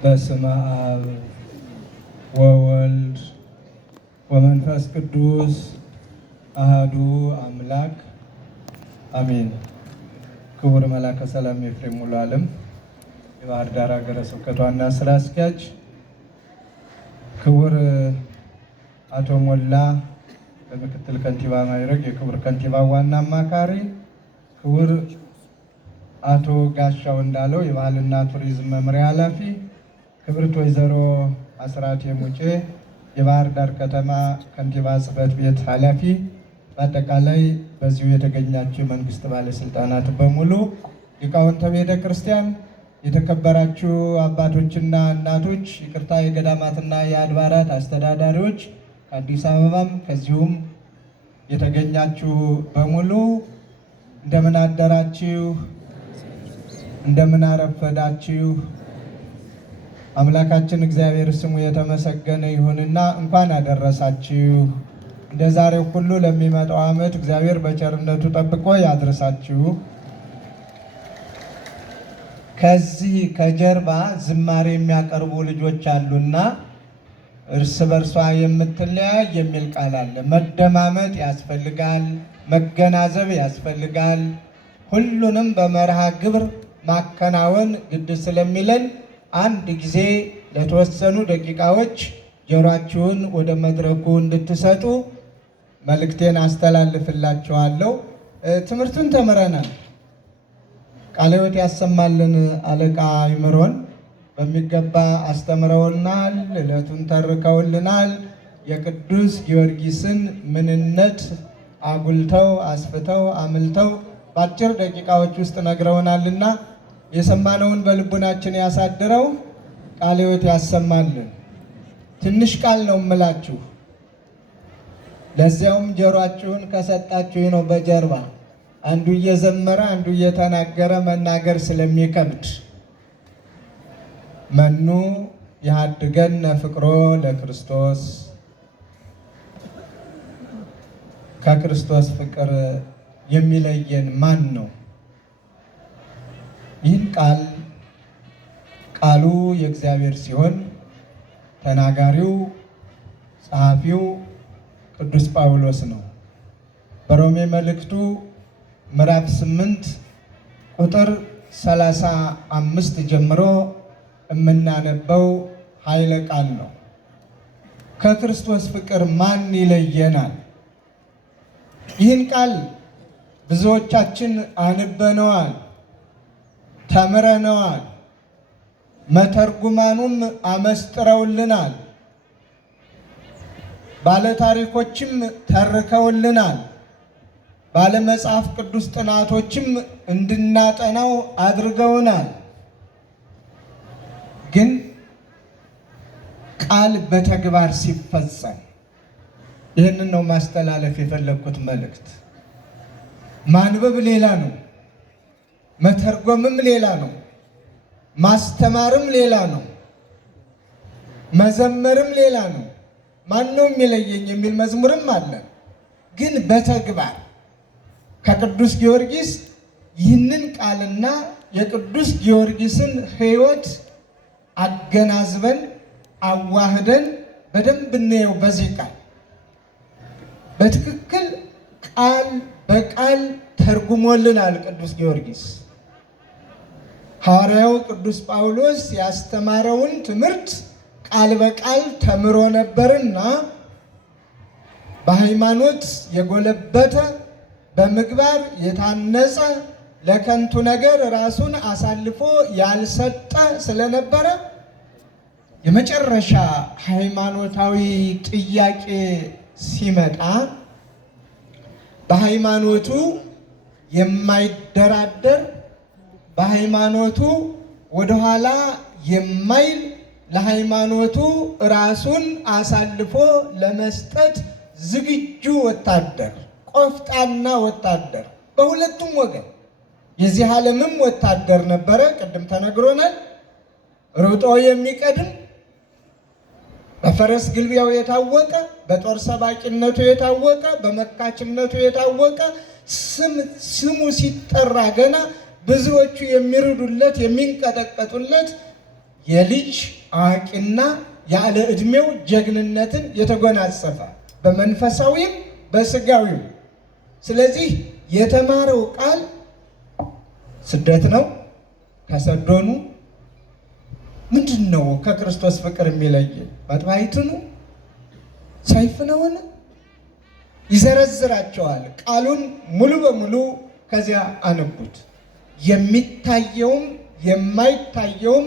በስመ አብ ወወልድ ወመንፈስ ቅዱስ አሐዱ አምላክ አሜን። ክቡር መላከ ሰላም ኤፍሬም ሙሉ ዓለም የባህር ዳር ሀገረ ስብከት ዋና ስራ አስኪያጅ፣ ክቡር አቶ ሞላ በምክትል ከንቲባ ማዕረግ የክቡር ከንቲባ ዋና አማካሪ፣ ክቡር አቶ ጋሻው እንዳለው የባህልና ቱሪዝም መምሪያ ኃላፊ፣ ክብርት ወይዘሮ አስራት የሙጬ የባህር ዳር ከተማ ከንቲባ ጽሕፈት ቤት ኃላፊ፣ በአጠቃላይ በዚሁ የተገኛችሁ የመንግስት ባለስልጣናት በሙሉ፣ ሊቃውንተ ቤተ ክርስቲያን፣ የተከበራችሁ አባቶችና እናቶች፣ ይቅርታ የገዳማትና የአድባራት አስተዳዳሪዎች፣ ከአዲስ አበባም ከዚሁም የተገኛችሁ በሙሉ እንደምን አደራችሁ? እንደምን አረፈዳችሁ? አምላካችን እግዚአብሔር ስሙ የተመሰገነ ይሁንና እንኳን አደረሳችሁ። እንደ ዛሬው ሁሉ ለሚመጣው ዓመት እግዚአብሔር በቸርነቱ ጠብቆ ያድርሳችሁ። ከዚህ ከጀርባ ዝማሬ የሚያቀርቡ ልጆች አሉና እርስ በርሷ የምትለያይ የሚል ቃል አለ። መደማመጥ ያስፈልጋል፣ መገናዘብ ያስፈልጋል። ሁሉንም በመርሃ ግብር ማከናወን ግድ ስለሚለን አንድ ጊዜ ለተወሰኑ ደቂቃዎች ጆሯችሁን ወደ መድረኩ እንድትሰጡ መልእክቴን አስተላልፍላችኋለሁ። ትምህርቱን ተምረናል። ቃለ ሕይወት ያሰማልን አለቃ ይምሮን በሚገባ አስተምረውናል። ዕለቱን ተርከውልናል። የቅዱስ ጊዮርጊስን ምንነት አጉልተው አስፍተው አምልተው በአጭር ደቂቃዎች ውስጥ ነግረውናልና የሰማነውን በልቡናችን ያሳድረው። ቃለ ሕይወት ያሰማልን። ትንሽ ቃል ነው እምላችሁ፣ ለዚያውም ጆሯችሁን ከሰጣችሁ ነው። በጀርባ አንዱ እየዘመረ አንዱ እየተናገረ መናገር ስለሚከብድ መኑ ይሃድገነ ፍቅሮ ለክርስቶስ፣ ከክርስቶስ ፍቅር የሚለየን ማን ነው? ይህን ቃሉ የእግዚአብሔር ሲሆን ተናጋሪው ጸሐፊው ቅዱስ ጳውሎስ ነው። በሮሜ መልእክቱ ምዕራፍ 8 ቁጥር 35 ጀምሮ የምናነበው ኃይለ ቃል ነው። ከክርስቶስ ፍቅር ማን ይለየናል? ይህን ቃል ብዙዎቻችን አንበነዋል፣ ተምረነዋል። መተርጉማኑም አመስጥረውልናል፣ ባለታሪኮችም ተርከውልናል፣ ባለመጽሐፍ ቅዱስ ጥናቶችም እንድናጠናው አድርገውናል። ግን ቃል በተግባር ሲፈጸም ይህንን ነው ማስተላለፍ የፈለግኩት መልእክት። ማንበብ ሌላ ነው፣ መተርጎምም ሌላ ነው፣ ማስተማርም ሌላ ነው፣ መዘመርም ሌላ ነው። ማነው የሚለየኝ የሚል መዝሙርም አለ። ግን በተግባር ከቅዱስ ጊዮርጊስ ይህንን ቃልና የቅዱስ ጊዮርጊስን ሕይወት አገናዝበን አዋህደን በደንብ እንየው። በዚህ ቃል በትክክል ቃል በቃል ተርጉሞልናል ቅዱስ ጊዮርጊስ። ሐዋርያው ቅዱስ ጳውሎስ ያስተማረውን ትምህርት ቃል በቃል ተምሮ ነበርና በሃይማኖት የጎለበተ በምግባር የታነጸ ለከንቱ ነገር ራሱን አሳልፎ ያልሰጠ ስለነበረ የመጨረሻ ሃይማኖታዊ ጥያቄ ሲመጣ በሃይማኖቱ የማይደራደር በሃይማኖቱ ወደኋላ የማይል ለሃይማኖቱ ራሱን አሳልፎ ለመስጠት ዝግጁ ወታደር፣ ቆፍጣና ወታደር በሁለቱም ወገን የዚህ ዓለምም ወታደር ነበረ። ቅድም ተነግሮናል። ሩጦ የሚቀድም በፈረስ ግልቢያው የታወቀ በጦር ሰባቂነቱ የታወቀ በመካችነቱ የታወቀ ስሙ ሲጠራ ገና ብዙዎቹ የሚርዱለት የሚንቀጠቀጡለት የልጅ አዋቂና ያለ ዕድሜው ጀግንነትን የተጎናጸፈ በመንፈሳዊም በስጋዊም። ስለዚህ የተማረው ቃል ስደት ነው። ከሰዶኑ ምንድን ነው ከክርስቶስ ፍቅር የሚለየን? መጥባይቱ ነው? ሰይፍ ነውን? ይዘረዝራቸዋል። ቃሉን ሙሉ በሙሉ ከዚያ አነቡት። የሚታየውም የማይታየውም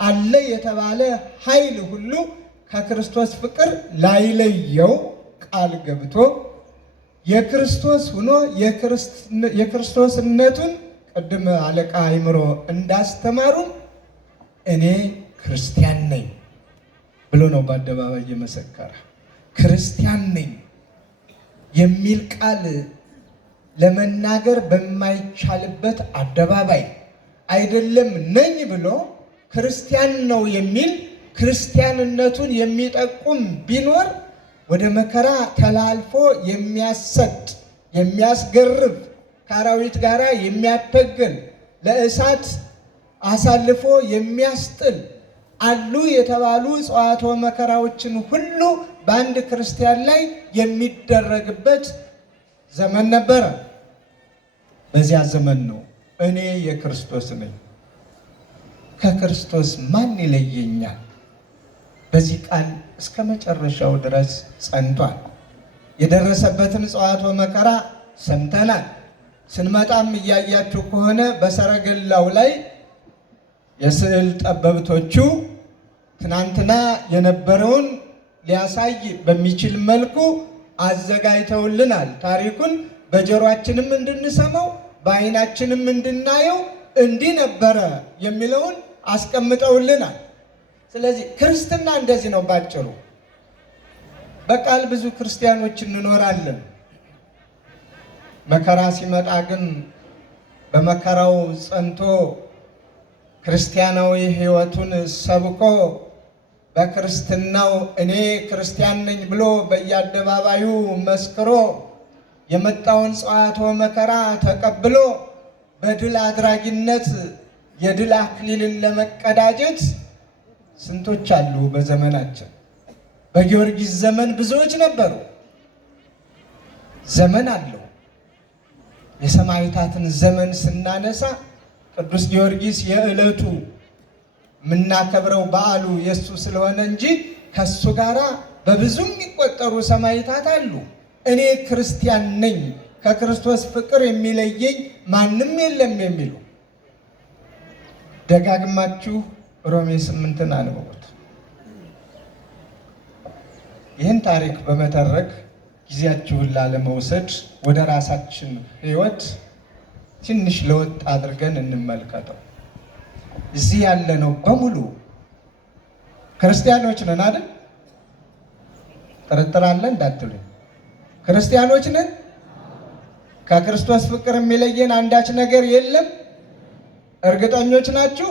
አለ የተባለ ኃይል ሁሉ ከክርስቶስ ፍቅር ላይለየው ቃል ገብቶ የክርስቶስ ሆኖ የክርስቶስነቱን ቅድም አለቃ አይምሮ እንዳስተማሩን እኔ ክርስቲያን ነኝ ብሎ ነው በአደባባይ የመሰከረ። ክርስቲያን ነኝ የሚል ቃል ለመናገር በማይቻልበት አደባባይ አይደለም ነኝ ብሎ ክርስቲያን ነው የሚል ክርስቲያንነቱን የሚጠቁም ቢኖር ወደ መከራ ተላልፎ የሚያሰጥ የሚያስገርፍ ከአራዊት ጋር የሚያተግል ለእሳት አሳልፎ የሚያስጥል አሉ የተባሉ ጽዋዕተ መከራዎችን ሁሉ በአንድ ክርስቲያን ላይ የሚደረግበት ዘመን ነበረ። በዚያ ዘመን ነው እኔ የክርስቶስ ነኝ፣ ከክርስቶስ ማን ይለየኛል? በዚህ ቃል እስከ መጨረሻው ድረስ ጸንቷል። የደረሰበትን ጽዋዕተ መከራ ሰምተናል። ስንመጣም እያያችሁ ከሆነ በሰረገላው ላይ የስዕል ጠበብቶቹ ትናንትና የነበረውን ሊያሳይ በሚችል መልኩ አዘጋጅተውልናል። ታሪኩን በጆሮአችንም እንድንሰማው በዓይናችንም እንድናየው እንዲህ ነበረ የሚለውን አስቀምጠውልናል። ስለዚህ ክርስትና እንደዚህ ነው ባጭሩ። በቃል ብዙ ክርስቲያኖች እንኖራለን። መከራ ሲመጣ ግን በመከራው ጸንቶ ክርስቲያናዊ ሕይወቱን ሰብኮ በክርስትናው እኔ ክርስቲያን ነኝ ብሎ በየአደባባዩ መስክሮ የመጣውን ጽዋዕተ መከራ ተቀብሎ በድል አድራጊነት የድል አክሊልን ለመቀዳጀት ስንቶች አሉ በዘመናችን። በጊዮርጊስ ዘመን ብዙዎች ነበሩ። ዘመን አለው። የሰማዕታትን ዘመን ስናነሳ ቅዱስ ጊዮርጊስ የዕለቱ የምናከብረው በዓሉ የሱ ስለሆነ እንጂ ከሱ ጋራ በብዙ የሚቆጠሩ ሰማዕታት አሉ። እኔ ክርስቲያን ነኝ፣ ከክርስቶስ ፍቅር የሚለየኝ ማንም የለም የሚሉ ደጋግማችሁ ሮሜ 8ን አንብቡት። ይህን ታሪክ በመተረክ ጊዜያችሁን ላለመውሰድ ወደ ራሳችን ሕይወት ትንሽ ለወጥ አድርገን እንመልከተው። እዚህ ያለነው በሙሉ ክርስቲያኖች ነን አይደል? ጥርጥር አለ እንዳትሉኝ። ክርስቲያኖች ነን። ከክርስቶስ ፍቅር የሚለየን አንዳች ነገር የለም። እርግጠኞች ናችሁ?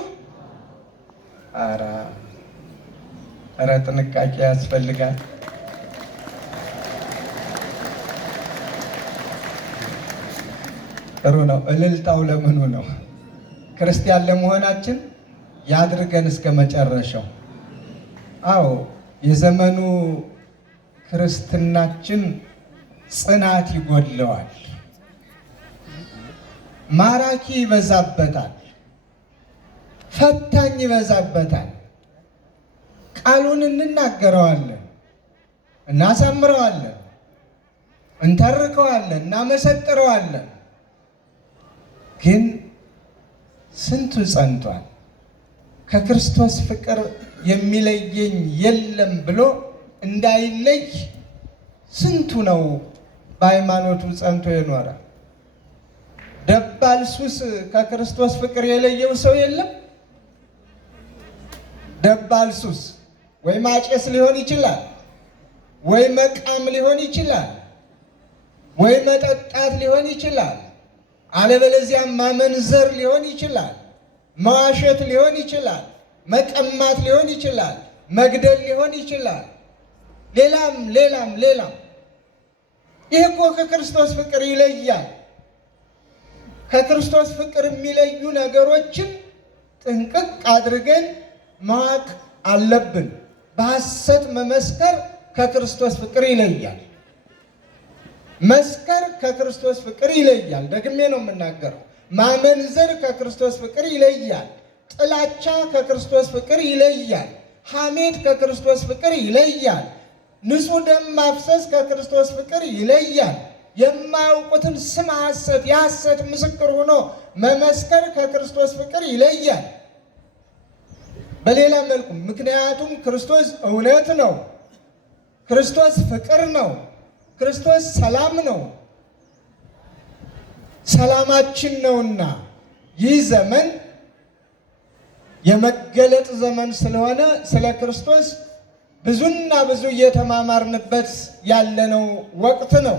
ኧረ ጥንቃቄ ያስፈልጋል። ጥሩ ነው። እልልታው ለምኑ ነው? ክርስቲያን ለመሆናችን ያድርገን እስከ መጨረሻው። አዎ የዘመኑ ክርስትናችን ጽናት ይጎድለዋል። ማራኪ ይበዛበታል፣ ፈታኝ ይበዛበታል። ቃሉን እንናገረዋለን፣ እናሳምረዋለን፣ እንተርከዋለን፣ እናመሰጥረዋለን። ግን ስንቱ ጸንቷል? ከክርስቶስ ፍቅር የሚለየኝ የለም ብሎ እንዳይለይ ስንቱ ነው በሃይማኖቱ ጸንቶ የኖረ? ደባል ሱስ ከክርስቶስ ፍቅር የለየው ሰው የለም። ደባል ሱስ ወይ ማጨስ ሊሆን ይችላል፣ ወይ መቃም ሊሆን ይችላል፣ ወይ መጠጣት ሊሆን ይችላል፣ አለበለዚያ ማመንዘር ሊሆን ይችላል፣ መዋሸት ሊሆን ይችላል፣ መቀማት ሊሆን ይችላል፣ መግደል ሊሆን ይችላል፣ ሌላም ሌላም ሌላም። ይህ እኮ ከክርስቶስ ፍቅር ይለያል። ከክርስቶስ ፍቅር የሚለዩ ነገሮችን ጥንቅቅ አድርገን ማወቅ አለብን። በሐሰት መመስከር ከክርስቶስ ፍቅር ይለያል። መስከር ከክርስቶስ ፍቅር ይለያል። ደግሜ ነው የምናገረው። ማመንዘር ከክርስቶስ ፍቅር ይለያል። ጥላቻ ከክርስቶስ ፍቅር ይለያል። ሐሜት ከክርስቶስ ፍቅር ይለያል። ንጹሕ ደም ማፍሰስ ከክርስቶስ ፍቅር ይለያል። የማያውቁትን ስም ሐሰት የሐሰት ምስክር ሆኖ መመስከር ከክርስቶስ ፍቅር ይለያል። በሌላ መልኩ ምክንያቱም ክርስቶስ እውነት ነው። ክርስቶስ ፍቅር ነው። ክርስቶስ ሰላም ነው። ሰላማችን ነውና ይህ ዘመን የመገለጥ ዘመን ስለሆነ ስለ ክርስቶስ ብዙና ብዙ እየተማማርንበት ያለነው ወቅት ነው።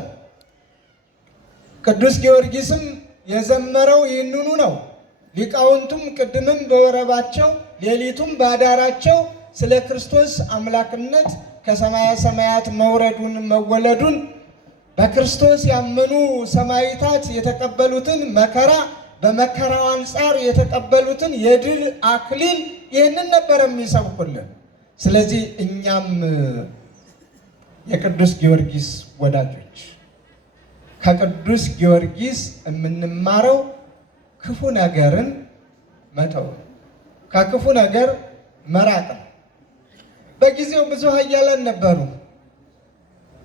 ቅዱስ ጊዮርጊስም የዘመረው ይህንኑ ነው። ሊቃውንቱም ቅድምም በወረባቸው ሌሊቱም ባዳራቸው ስለ ክርስቶስ አምላክነት ከሰማየ ሰማያት መውረዱን መወለዱን በክርስቶስ ያመኑ ሰማዕታት የተቀበሉትን መከራ በመከራው አንጻር የተቀበሉትን የድል አክሊል ይህንን ነበር የሚሰብኩልን። ስለዚህ እኛም የቅዱስ ጊዮርጊስ ወዳጆች ከቅዱስ ጊዮርጊስ የምንማረው ክፉ ነገርን መተው፣ ከክፉ ነገር መራቅ ነው። በጊዜው ብዙ ኃያላን ነበሩ።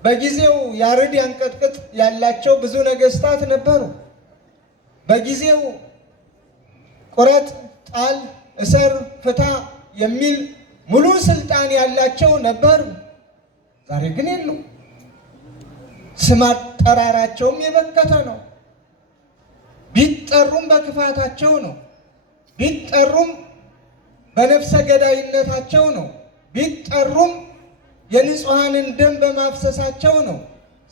በጊዜው ያርድ ያንቀጥቅጥ ያላቸው ብዙ ነገስታት ነበሩ። በጊዜው ቁረጥ፣ ጣል፣ እሰር፣ ፍታ የሚል ሙሉ ስልጣን ያላቸው ነበሩ። ዛሬ ግን የሉም። ስም አጠራራቸውም የበከተ ነው። ቢጠሩም በክፋታቸው ነው። ቢጠሩም በነፍሰ ገዳይነታቸው ነው። ቢጠሩም የንጹሐንን ደም በማፍሰሳቸው ነው።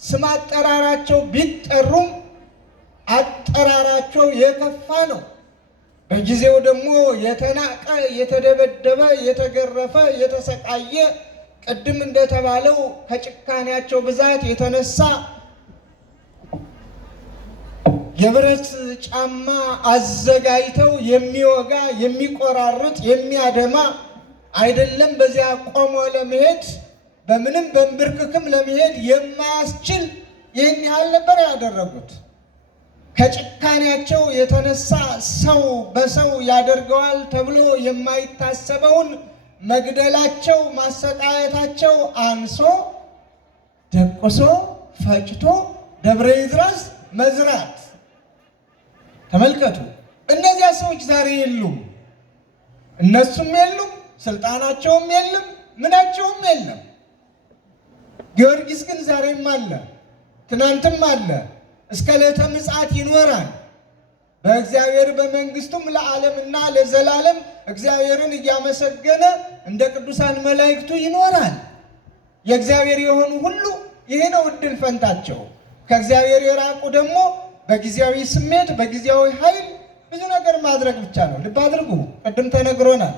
ስም አጠራራቸው ቢጠሩም አጠራራቸው የከፋ ነው። በጊዜው ደግሞ የተናቀ፣ የተደበደበ፣ የተገረፈ፣ የተሰቃየ ቅድም እንደተባለው ከጭካኔያቸው ብዛት የተነሳ የብረት ጫማ አዘጋጅተው የሚወጋ የሚቆራርጥ የሚያደማ አይደለም በዚያ ቆሞ ለመሄድ በምንም በንብርክክም ለመሄድ የማያስችል ይህን ያህል ነበር ያደረጉት። ከጭካኔያቸው የተነሳ ሰው በሰው ያደርገዋል ተብሎ የማይታሰበውን መግደላቸው ማሰቃየታቸው አንሶ ደቆሶ ፈጭቶ ደብረ ይድረስ መዝራት። ተመልከቱ። እነዚያ ሰዎች ዛሬ የሉም። እነሱም የሉም፣ ስልጣናቸውም የለም፣ ምናቸውም የለም። ጊዮርጊስ ግን ዛሬም አለ፣ ትናንትም አለ፣ እስከ ዕለተ ምጽአት ይኖራል። በእግዚአብሔር በመንግስቱም ለዓለምና ለዘላለም እግዚአብሔርን እያመሰገነ እንደ ቅዱሳን መላእክቱ ይኖራል። የእግዚአብሔር የሆኑ ሁሉ ይሄ ነው እድል ፈንታቸው። ከእግዚአብሔር የራቁ ደግሞ በጊዜያዊ ስሜት በጊዜያዊ ኃይል ብዙ ነገር ማድረግ ብቻ ነው። ልብ አድርጉ፣ ቅድም ተነግሮናል።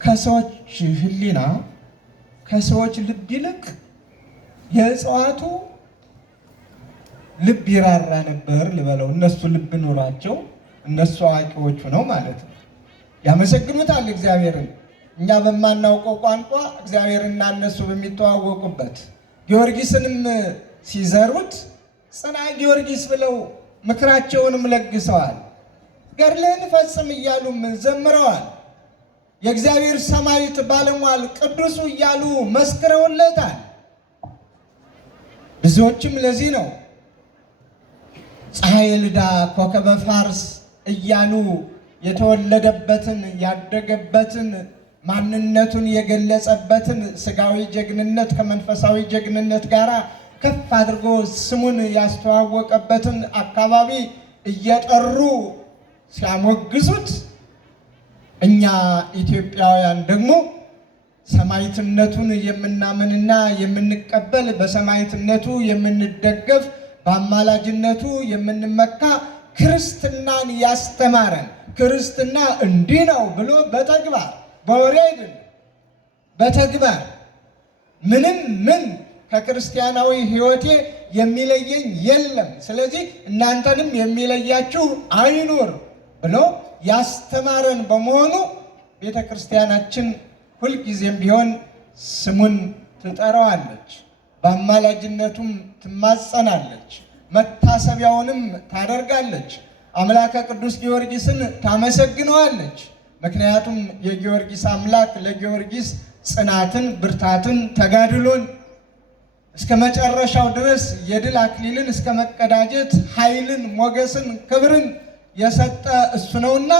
ከሰዎች ሕሊና ከሰዎች ልብ ይልቅ የእጽዋቱ ልብ ይራራ ነበር ልበለው። እነሱ ልብ ኖራቸው እነሱ አዋቂዎቹ ነው ማለት ነው። ያመሰግኑታል እግዚአብሔርን እኛ በማናውቀው ቋንቋ እግዚአብሔርና እነሱ በሚተዋወቁበት። ጊዮርጊስንም ሲዘሩት ጽና ጊዮርጊስ ብለው ምክራቸውንም ለግሰዋል። ገድልህን ፈጽም እያሉም ዘምረዋል። የእግዚአብሔር ሰማዕት ባለሟል ቅዱሱ እያሉ መስክረውለታል። ብዙዎችም ለዚህ ነው ፀሐይ ልዳ ኮከበ ፋርስ እያሉ የተወለደበትን ያደገበትን ማንነቱን የገለጸበትን ስጋዊ ጀግንነት ከመንፈሳዊ ጀግንነት ጋር ከፍ አድርጎ ስሙን ያስተዋወቀበትን አካባቢ እየጠሩ ሲያሞግሱት፣ እኛ ኢትዮጵያውያን ደግሞ ሰማዕትነቱን የምናምንና የምንቀበል በሰማዕትነቱ የምንደገፍ በአማላጅነቱ የምንመካ ክርስትናን ያስተማረን ክርስትና እንዲህ ነው ብሎ በተግባር በወሬ አይደለም፣ በተግባር ምን ከክርስቲያናዊ ሕይወቴ የሚለየኝ የለም፣ ስለዚህ እናንተንም የሚለያችሁ አይኑር ብሎ ያስተማረን በመሆኑ ቤተ ክርስቲያናችን ሁልጊዜም ቢሆን ስሙን ትጠራዋለች፣ በአማላጅነቱም ትማጸናለች፣ መታሰቢያውንም ታደርጋለች። አምላከ ቅዱስ ጊዮርጊስን ታመሰግነዋለች። ምክንያቱም የጊዮርጊስ አምላክ ለጊዮርጊስ ጽናትን፣ ብርታትን፣ ተጋድሎን እስከ መጨረሻው ድረስ የድል አክሊልን እስከ መቀዳጀት ኃይልን፣ ሞገስን፣ ክብርን የሰጠ እሱ ነውና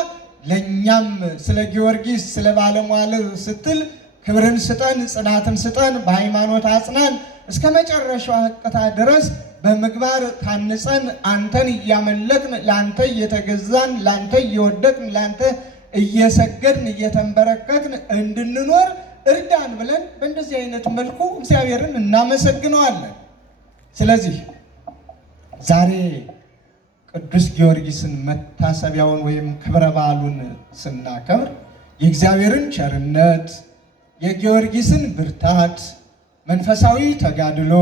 ለእኛም ስለ ጊዮርጊስ ስለ ባለሟል ስትል ክብርን ስጠን፣ ጽናትን ስጠን፣ በሃይማኖት አጽናን፣ እስከ መጨረሻው ሕቅታ ድረስ በምግባር ታንጸን አንተን እያመለክን ለአንተ እየተገዛን ለአንተ እየወደቅን ለአንተ እየሰገድን እየተንበረከክን እንድንኖር እርዳን ብለን በእንደዚህ አይነት መልኩ እግዚአብሔርን እናመሰግነዋለን። ስለዚህ ዛሬ ቅዱስ ጊዮርጊስን መታሰቢያውን ወይም ክብረ በዓሉን ስናከብር የእግዚአብሔርን ቸርነት፣ የጊዮርጊስን ብርታት፣ መንፈሳዊ ተጋድሎ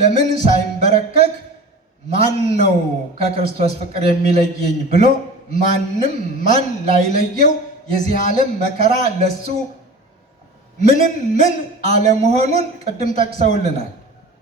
ለምን ሳይንበረከክ ማን ነው ከክርስቶስ ፍቅር የሚለየኝ ብሎ ማንም ማን ላይለየው የዚህ ዓለም መከራ ለሱ ምን አለመሆኑን ቅድም ጠቅሰውልናል።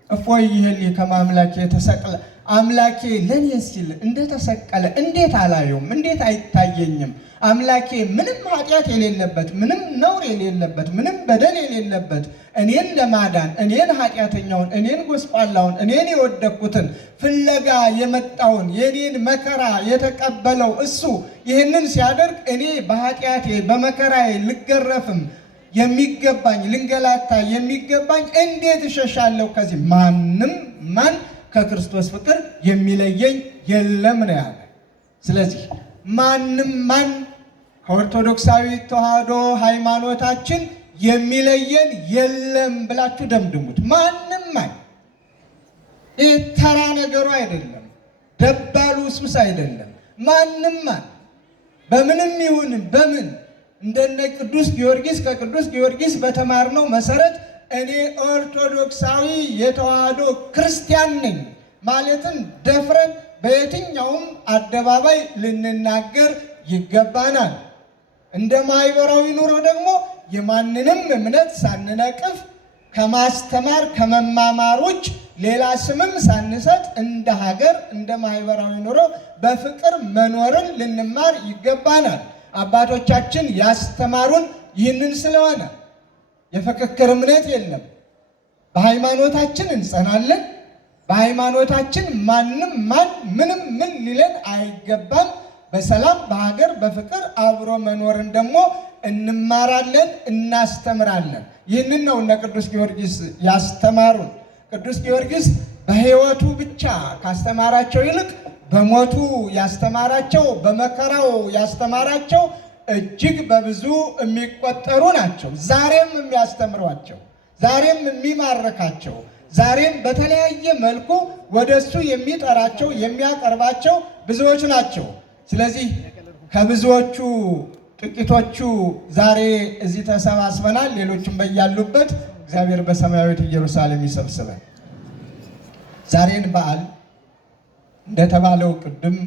እፎይ ይሄሊ ከማምላኬ ተሰቅለ አምላኬ ለኔ ሲል እንደተሰቀለ እንዴት አላየውም? እንዴት አይታየኝም? አምላኬ ምንም ኃጢአት የሌለበት፣ ምንም ነውር የሌለበት፣ ምንም በደል የሌለበት እኔን ለማዳን እኔን ኃጢአተኛውን፣ እኔን ጎስቋላውን፣ እኔን የወደቅኩትን ፍለጋ የመጣውን የኔን መከራ የተቀበለው እሱ ይህንን ሲያደርግ እኔ በኃጢአቴ በመከራዬ ልገረፍም የሚገባኝ ልንገላታ የሚገባኝ እንዴት እሸሻለሁ ከዚህ? ማንም ማን ከክርስቶስ ፍቅር የሚለየኝ የለም ነው ያለ። ስለዚህ ማንም ማን ከኦርቶዶክሳዊ ተዋሕዶ ሃይማኖታችን የሚለየን የለም ብላችሁ ደምድሙት። ማንም ማን ይህ ተራ ነገሩ አይደለም፣ ደባሉ ሱስ አይደለም። ማንም ማን በምንም ይሁን በምን እንደነ ቅዱስ ጊዮርጊስ ከቅዱስ ጊዮርጊስ በተማርነው መሰረት እኔ ኦርቶዶክሳዊ የተዋሕዶ ክርስቲያን ነኝ ማለትን ደፍረን በየትኛውም አደባባይ ልንናገር ይገባናል። እንደ ማህበራዊ ኑሮ ደግሞ የማንንም እምነት ሳንነቅፍ ከማስተማር ከመማማር ውጭ ሌላ ስምም ሳንሰጥ እንደ ሀገር እንደ ማህበራዊ ኑሮ በፍቅር መኖርን ልንማር ይገባናል። አባቶቻችን ያስተማሩን ይህንን ስለሆነ የፍክክር እምነት የለም። በሃይማኖታችን እንጸናለን። በሃይማኖታችን ማንም ማን ምንም ምን ሊለን አይገባም። በሰላም በሀገር በፍቅር አብሮ መኖርን ደግሞ እንማራለን፣ እናስተምራለን። ይህንን ነው እነ ቅዱስ ጊዮርጊስ ያስተማሩን። ቅዱስ ጊዮርጊስ በሕይወቱ ብቻ ካስተማራቸው ይልቅ በሞቱ ያስተማራቸው፣ በመከራው ያስተማራቸው እጅግ በብዙ የሚቆጠሩ ናቸው። ዛሬም የሚያስተምሯቸው፣ ዛሬም የሚማርካቸው፣ ዛሬም በተለያየ መልኩ ወደሱ የሚጠራቸው የሚያቀርባቸው ብዙዎች ናቸው። ስለዚህ ከብዙዎቹ ጥቂቶቹ ዛሬ እዚህ ተሰባስበናል። ሌሎችም በያሉበት እግዚአብሔር በሰማያዊት ኢየሩሳሌም ይሰብስበን። ዛሬን በዓል እንደተባለው ቅድም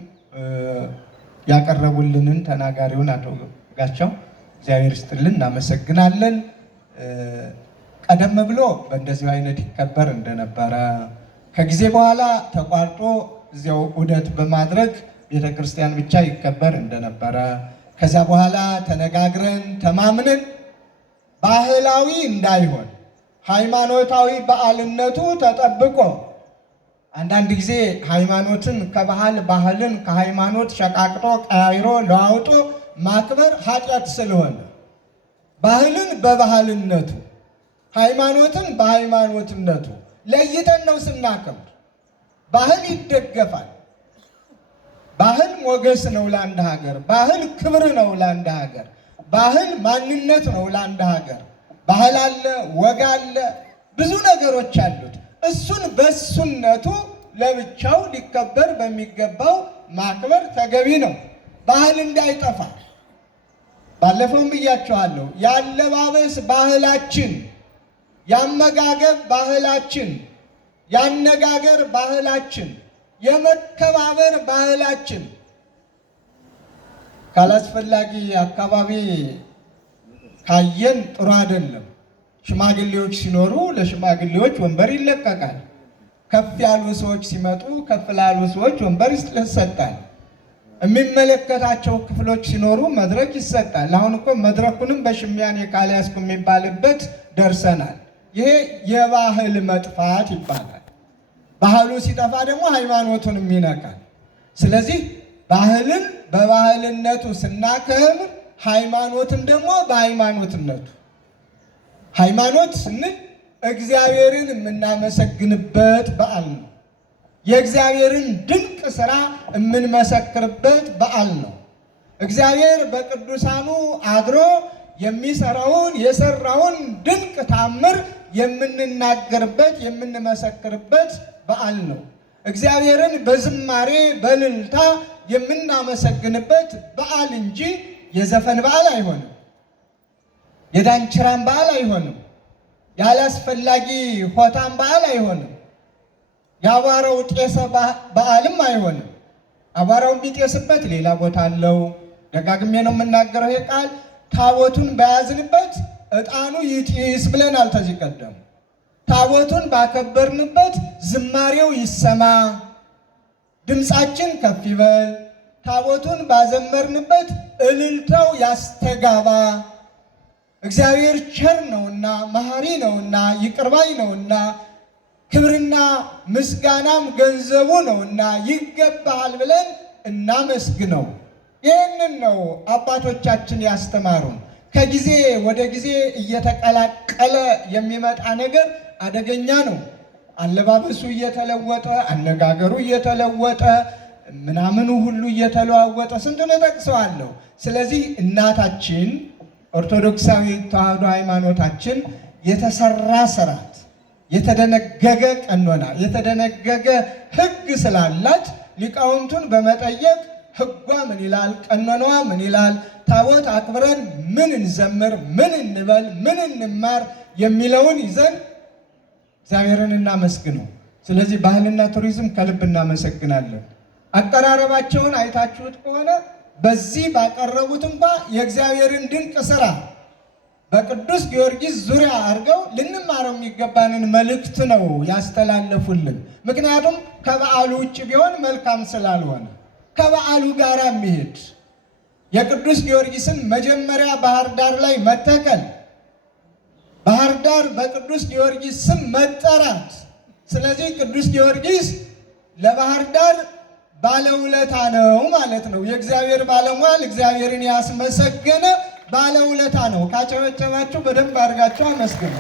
ያቀረቡልንን ተናጋሪውን አቶ ጋቻው እግዚአብሔር ይስጥልን፣ እናመሰግናለን። ቀደም ብሎ በእንደዚሁ አይነት ይከበር እንደነበረ ከጊዜ በኋላ ተቋርጦ እዚያው ዑደት በማድረግ ቤተ ክርስቲያን ብቻ ይከበር እንደነበረ ከዚያ በኋላ ተነጋግረን ተማምነን ባህላዊ እንዳይሆን ሃይማኖታዊ በዓልነቱ ተጠብቆ አንዳንድ ጊዜ ሃይማኖትን ከባህል ባህልን ከሃይማኖት ሸቃቅጦ ቀያይሮ ለዋውጦ ማክበር ኃጢአት ስለሆነ ባህልን በባህልነቱ ሃይማኖትን በሃይማኖትነቱ ለይተን ነው ስናከብር። ባህል ይደገፋል። ባህል ሞገስ ነው ለአንድ ሀገር። ባህል ክብር ነው ለአንድ ሀገር። ባህል ማንነት ነው ለአንድ ሀገር። ባህል አለ፣ ወግ አለ፣ ብዙ ነገሮች አሉት። እሱን በሱነቱ ለብቻው ሊከበር በሚገባው ማክበር ተገቢ ነው። ባህል እንዳይጠፋ ባለፈውም ብያቸዋለሁ። ያለባበስ ባህላችን፣ ያመጋገብ ባህላችን፣ ያነጋገር ባህላችን፣ የመከባበር ባህላችን ካላስፈላጊ አካባቢ ካየን ጥሩ አይደለም። ሽማግሌዎች ሲኖሩ ለሽማግሌዎች ወንበር ይለቀቃል። ከፍ ያሉ ሰዎች ሲመጡ ከፍ ላሉ ሰዎች ወንበር ይሰጣል። የሚመለከታቸው ክፍሎች ሲኖሩ መድረክ ይሰጣል። አሁን እኮ መድረኩንም በሽሚያኔ ካልያዝኩ የሚባልበት ደርሰናል። ይሄ የባህል መጥፋት ይባላል። ባህሉ ሲጠፋ ደግሞ ሃይማኖቱንም ይነካል። ስለዚህ ባህልን በባህልነቱ ስናከብር ሃይማኖትን ደግሞ በሃይማኖትነቱ ሃይማኖት ስንል እግዚአብሔርን የምናመሰግንበት በዓል ነው። የእግዚአብሔርን ድንቅ ሥራ የምንመሰክርበት በዓል ነው። እግዚአብሔር በቅዱሳኑ አድሮ የሰራውን ድንቅ ታምር የምንናገርበት የምንመሰክርበት በዓል ነው። እግዚአብሔርን በዝማሬ በእልልታ የምናመሰግንበት በዓል እንጂ የዘፈን በዓል አይሆንም። የዳንኪራን በዓል አይሆንም። ያላስፈላጊ ሆታን በዓል አይሆንም። የአቧራው ጤሰ በዓልም አይሆንም። አቧራውን ቢጤስበት ሌላ ቦታ አለው። ደጋግሜ ነው የምናገረው ይሄ ቃል። ታቦቱን በያዝንበት ዕጣኑ ይጢስ ብለናል ከዚህ ቀደም። ታቦቱን ባከበርንበት ዝማሬው ይሰማ፣ ድምፃችን ከፍ ይበል። ታቦቱን ባዘመርንበት እልልታው ያስተጋባ። እግዚአብሔር ቸር ነውና መሐሪ ነውና ይቅርባይ ነውና ክብርና ምስጋናም ገንዘቡ ነውና ይገባሃል ብለን እናመስግነው። ይህንን ነው አባቶቻችን ያስተማሩን። ከጊዜ ወደ ጊዜ እየተቀላቀለ የሚመጣ ነገር አደገኛ ነው። አለባበሱ እየተለወጠ፣ አነጋገሩ እየተለወጠ፣ ምናምኑ ሁሉ እየተለዋወጠ ስንቱን እጠቅሰዋለሁ። ስለዚህ እናታችን ኦርቶዶክሳዊ ተዋሕዶ ሃይማኖታችን የተሰራ ስርዓት፣ የተደነገገ ቀኖና፣ የተደነገገ ሕግ ስላላት ሊቃውንቱን በመጠየቅ ሕጓ ምን ይላል፣ ቀኖናዋ ምን ይላል፣ ታቦት አክብረን ምን እንዘምር፣ ምን እንበል፣ ምን እንማር የሚለውን ይዘን እግዚአብሔርን እናመስግነው። ስለዚህ ባህልና ቱሪዝም ከልብ እናመሰግናለን። አቀራረባቸውን አይታችሁት ከሆነ በዚህ ባቀረቡት እንኳ የእግዚአብሔርን ድንቅ ሥራ በቅዱስ ጊዮርጊስ ዙሪያ አድርገው ልንማረው የሚገባንን መልእክት ነው ያስተላለፉልን። ምክንያቱም ከበዓሉ ውጭ ቢሆን መልካም ስላልሆነ ከበዓሉ ጋር የሚሄድ የቅዱስ ጊዮርጊስን መጀመሪያ ባህር ዳር ላይ መተከል፣ ባህር ዳር በቅዱስ ጊዮርጊስ ስም መጠራት። ስለዚህ ቅዱስ ጊዮርጊስ ለባህር ዳር ባለውለታ ነው ማለት ነው። የእግዚአብሔር ባለሟል እግዚአብሔርን ያስመሰገነ ባለውለታ ነው። ካጨበጨባችሁ በደንብ አድርጋችሁ አመስግኑ።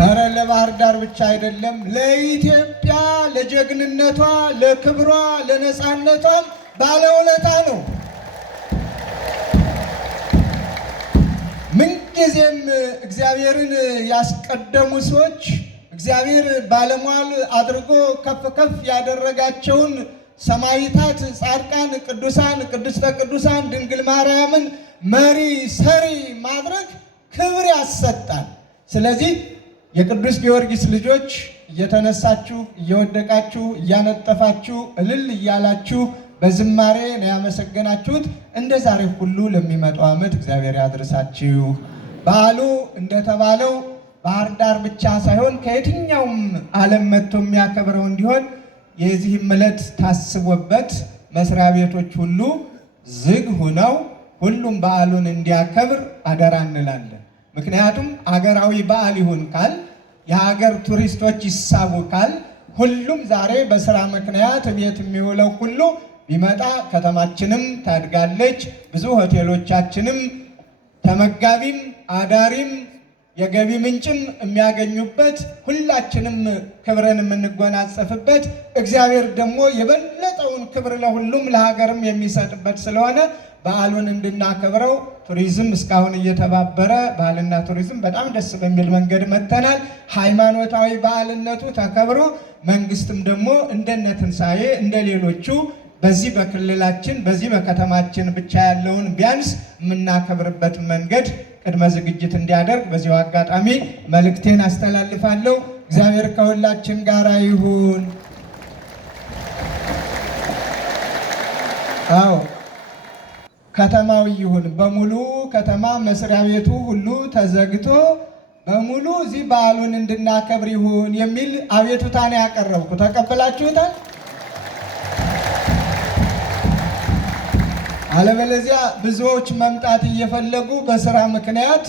ኧረ ለባህር ዳር ብቻ አይደለም፣ ለኢትዮጵያ ለጀግንነቷ፣ ለክብሯ፣ ለነፃነቷም ባለውለታ ነው። ምንጊዜም እግዚአብሔርን ያስቀደሙ ሰዎች እግዚአብሔር ባለሟል አድርጎ ከፍ ከፍ ያደረጋቸውን ሰማዕታት፣ ጻድቃን፣ ቅዱሳን፣ ቅድስተ ቅዱሳን ድንግል ማርያምን መሪ ሰሪ ማድረግ ክብር ያሰጣል። ስለዚህ የቅዱስ ጊዮርጊስ ልጆች እየተነሳችሁ እየወደቃችሁ እያነጠፋችሁ እልል እያላችሁ በዝማሬ ነው ያመሰገናችሁት። እንደ ዛሬ ሁሉ ለሚመጣው ዓመት እግዚአብሔር ያድርሳችሁ። በዓሉ እንደተባለው ባህር ዳር ብቻ ሳይሆን ከየትኛውም ዓለም መጥቶ የሚያከብረው እንዲሆን የዚህም ዕለት ታስቦበት መስሪያ ቤቶች ሁሉ ዝግ ሆነው ሁሉም በዓሉን እንዲያከብር አደራ እንላለን። ምክንያቱም አገራዊ በዓል ይሁን ካል የሀገር ቱሪስቶች ይሳቡ ካል ሁሉም ዛሬ በስራ ምክንያት ቤት የሚውለው ሁሉ ቢመጣ ከተማችንም ታድጋለች። ብዙ ሆቴሎቻችንም ተመጋቢም አዳሪም የገቢ ምንጭም የሚያገኙበት ሁላችንም ክብርን የምንጎናጸፍበት እግዚአብሔር ደግሞ የበለጠውን ክብር ለሁሉም ለሀገርም የሚሰጥበት ስለሆነ በዓሉን እንድናከብረው ቱሪዝም እስካሁን እየተባበረ ባህልና ቱሪዝም በጣም ደስ በሚል መንገድ መጥተናል። ሃይማኖታዊ በዓልነቱ ተከብሮ መንግስትም ደግሞ እንደነ ትንሣኤ እንደ ሌሎቹ በዚህ በክልላችን በዚህ በከተማችን ብቻ ያለውን ቢያንስ የምናከብርበት መንገድ ቅድመ ዝግጅት እንዲያደርግ በዚሁ አጋጣሚ መልእክቴን አስተላልፋለሁ። እግዚአብሔር ከሁላችን ጋር ይሁን። አዎ ከተማው ይሁን በሙሉ ከተማ መስሪያ ቤቱ ሁሉ ተዘግቶ በሙሉ እዚህ በዓሉን እንድናከብር ይሁን የሚል አቤቱታ ነው ያቀረብኩ። ተቀበላችሁታል? አለበለዚያ ብዙዎች መምጣት እየፈለጉ በስራ ምክንያት